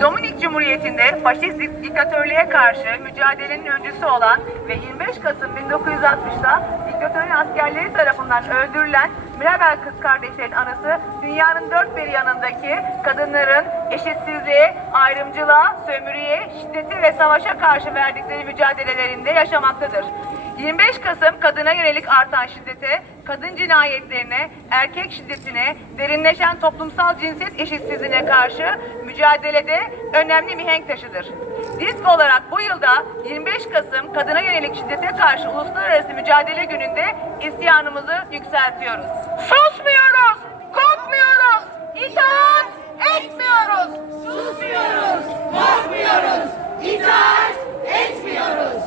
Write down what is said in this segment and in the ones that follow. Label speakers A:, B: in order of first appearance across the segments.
A: Dominik Cumhuriyeti'nde faşist diktatörlüğe karşı mücadelenin öncüsü olan ve 25 Kasım 1960'da diktatörün askerleri tarafından öldürülen Mirabel kız kardeşlerin anısı dünyanın dört bir yanındaki kadınların eşitsizliğe, ayrımcılığa, sömürüye, şiddeti ve savaşa karşı verdikleri mücadelelerinde yaşamaktadır. 25 Kasım kadına yönelik artan şiddete, kadın cinayetlerine, erkek şiddetine, derinleşen toplumsal cinsiyet eşitsizliğine karşı mücadelede önemli mihenk taşıdır. Disk olarak bu yılda 25 Kasım kadına yönelik şiddete karşı uluslararası mücadele gününde isyanımızı yükseltiyoruz. Susmuyoruz, korkmuyoruz, itaat etmiyoruz.
B: Susmuyoruz, korkmuyoruz, itaat etmiyoruz.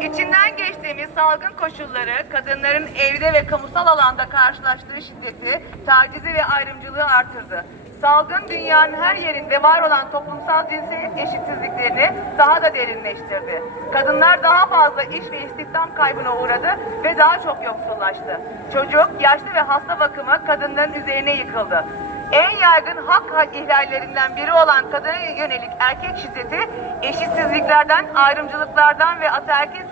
A: İçinden geçtiğimiz salgın koşulları kadınların evde ve kamusal alanda karşılaştığı şiddeti, tacizi ve ayrımcılığı artırdı. Salgın dünyanın her yerinde var olan toplumsal cinsiyet eşitsizliklerini daha da derinleştirdi. Kadınlar daha fazla iş ve istihdam kaybına uğradı ve daha çok yoksullaştı. Çocuk, yaşlı ve hasta bakımı kadınların üzerine yıkıldı. En yaygın hak ihlallerinden biri olan kadına yönelik erkek şiddeti eşitsizliklerden, ayrımcılıklardan ve ataerkil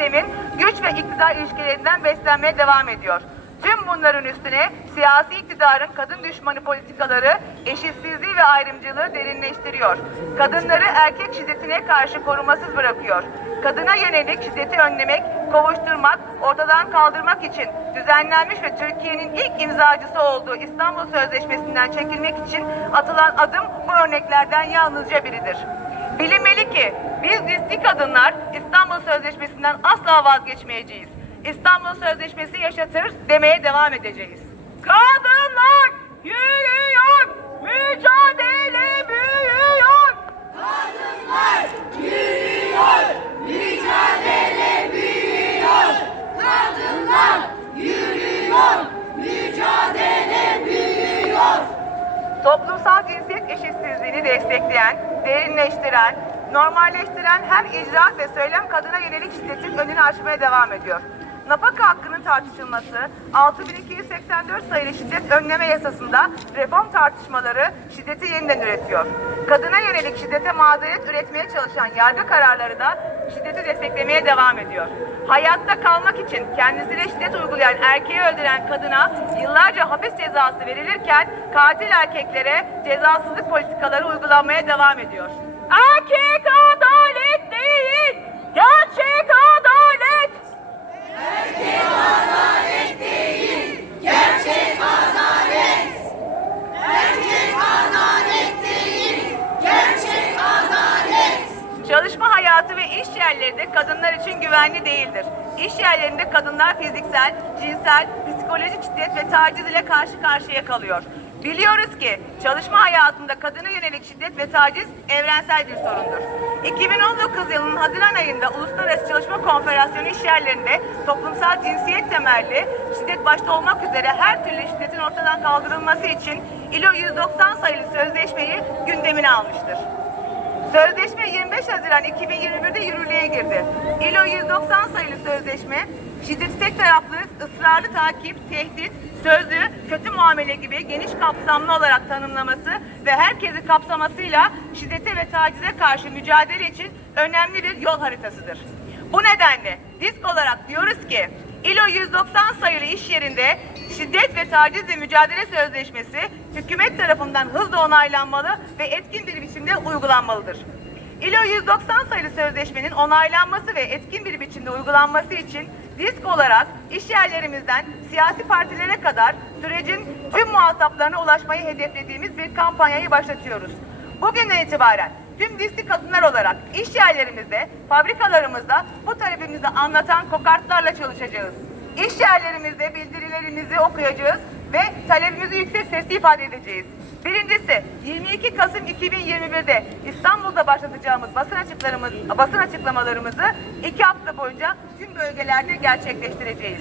A: sistemin güç ve iktidar ilişkilerinden beslenmeye devam ediyor. Tüm bunların üstüne siyasi iktidarın kadın düşmanı politikaları eşitsizliği ve ayrımcılığı derinleştiriyor. Kadınları erkek şiddetine karşı korumasız bırakıyor. Kadına yönelik şiddeti önlemek, kovuşturmak, ortadan kaldırmak için düzenlenmiş ve Türkiye'nin ilk imzacısı olduğu İstanbul Sözleşmesi'nden çekilmek için atılan adım bu örneklerden yalnızca biridir. Bilinmeli ki biz riskli kadınlar Sözleşmesi'nden asla vazgeçmeyeceğiz. İstanbul Sözleşmesi yaşatır demeye devam edeceğiz. Kadınlar yürüyor, mücadele büyüyor.
B: Kadınlar yürüyor, mücadele büyüyor. Kadınlar yürüyor, mücadele büyüyor.
A: Toplumsal cinsiyet eşitsizliğini destekleyen, derinleştiren, normalleştiren her icraat ve söylem kadına yönelik şiddetin önünü açmaya devam ediyor. Nafaka hakkının tartışılması, 6284 sayılı şiddet önleme yasasında reform tartışmaları şiddeti yeniden üretiyor. Kadına yönelik şiddete mazeret üretmeye çalışan yargı kararları da şiddeti desteklemeye devam ediyor. Hayatta kalmak için kendisine şiddet uygulayan erkeği öldüren kadına yıllarca hapis cezası verilirken katil erkeklere cezasızlık politikaları uygulanmaya devam ediyor. Erkek adalet değil, gerçek adalet.
B: Gerçek adalet. Erkek adalet değil, gerçek adalet.
A: Çalışma hayatı ve iş yerleri de kadınlar için güvenli değildir. İş yerlerinde kadınlar fiziksel, cinsel, psikolojik şiddet ve taciz ile karşı karşıya kalıyor. Biliyoruz ki çalışma hayatında kadına yönelik şiddet ve taciz evrensel bir sorundur. 2019 yılının Haziran ayında Uluslararası Çalışma Konfederasyonu iş yerlerinde toplumsal cinsiyet temelli şiddet başta olmak üzere her türlü şiddetin ortadan kaldırılması için ILO 190 sayılı sözleşmeyi gündemine almıştır. Sözleşme 25 Haziran 2021'de yürürlüğe girdi. ILO 190 sayılı sözleşme, şiddeti tek taraflı, ısrarlı takip, tehdit, sözlü, kötü muamele gibi geniş kapsamlı olarak tanımlaması ve herkesi kapsamasıyla şiddete ve tacize karşı mücadele için önemli bir yol haritasıdır. Bu nedenle disk olarak diyoruz ki ILO 190 sayılı iş yerinde şiddet ve tacizle mücadele sözleşmesi hükümet tarafından hızla onaylanmalı ve etkin bir biçimde uygulanmalıdır. ILO 190 sayılı sözleşmenin onaylanması ve etkin bir biçimde uygulanması için disk olarak iş yerlerimizden siyasi partilere kadar sürecin tüm muhataplarına ulaşmayı hedeflediğimiz bir kampanyayı başlatıyoruz. Bugünden itibaren tüm diskli kadınlar olarak iş yerlerimizde, fabrikalarımızda bu talebimizi anlatan kokartlarla çalışacağız. İş yerlerimizde bildirilerimizi okuyacağız ve talebimizi yüksek sesle ifade edeceğiz. Birincisi 22 Kasım 2021'de İstanbul'da başlatacağımız basın açıklarımız, basın açıklamalarımızı iki hafta boyunca tüm bölgelerde gerçekleştireceğiz.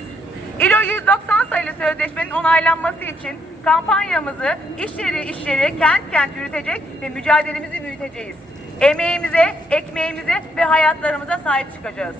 A: İLO 190 sayılı sözleşmenin onaylanması için kampanyamızı iş yeri iş yeri kent kent yürütecek ve mücadelemizi büyüteceğiz. Emeğimize, ekmeğimize ve hayatlarımıza sahip çıkacağız.